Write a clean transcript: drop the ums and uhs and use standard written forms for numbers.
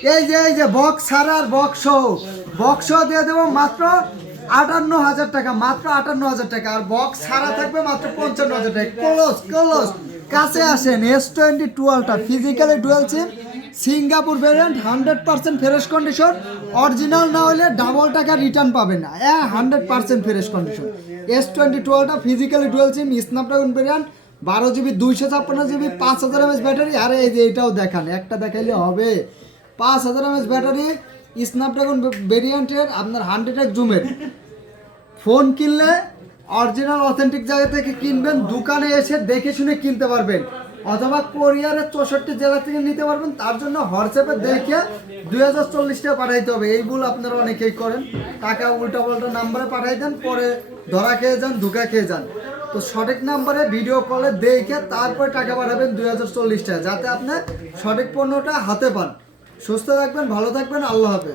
এই যে বক্স ছাড়ার বক্স দিয়ে দেবো মাত্র ৫৮,০০০ টাকা, মাত্র ৫৮,০০০ টাকা। আর বক্স ছাড়া থাকবে মাত্র ৫৫,০০০ টাকা। ক্লোজ কাছে আসেন। S22 physically dual SIM Singapore variant, 100% fresh condition. Original না হলে ডাবল টাকা রিটার্ন পাবেন না, 100% fresh condition. S22 physically dual SIM Snapdragon variant, 12 GB 256 GB, 5000 mAh battery. আরে এই যে এটাও দেখান, একটা দেখাইলে হবে। 5000 mAh ব্যাটারি, স্ন্যাপড্রাগন ভেরিয়েন্টের, আপনার 100x জুমের। ফোন কিনলে অরিজিনাল অথেন্টিক জায়গা থেকে কিনবেন, দোকানে এসে দেখে শুনে কিনতে পারবেন, অথবা কোরিয়ারে 64 জেলা থেকে নিতে পারবেন। তার জন্য হোয়াটসঅ্যাপে দেখে 2040 টাকা পাঠাইতে হবে। এই ভুল আপনারা অনেকেই করেন, টাকা উল্টাপাল্টা নাম্বারে পাঠাই দেন, পরে ধরা খেয়ে যান, ধোকা খেয়ে যান। তো সঠিক নাম্বারে ভিডিও কলে দেখে তারপরে টাকা পাঠাবেন 2040 টাকা, যাতে আপনি সঠিক পণ্যটা হাতে পান। সুস্থ থাকবেন, ভালো থাকবেন, আল্লাহ হাফেজ।